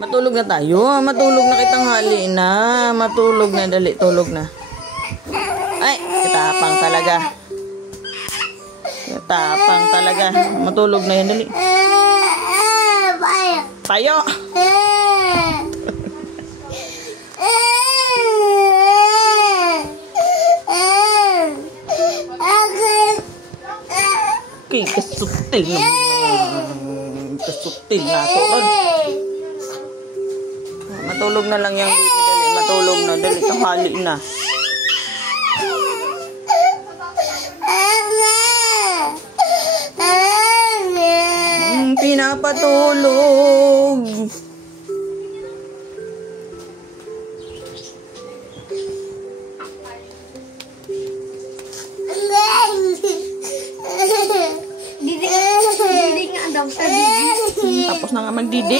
Matulog na tayo. Matulog na, kitanghali na. Matulog na, dali. Tulog na. Ay, kitapang talaga. Kitapang talaga. Matulog na yan, dali. Tayo. Okay, kasutil na. Kasutil na ito. Matulog na lang yung baby, dali. Matulog na, dali. Tanghali na. Pinapatulog. Didi nga daw sa didi. Tapos na nga magdidi.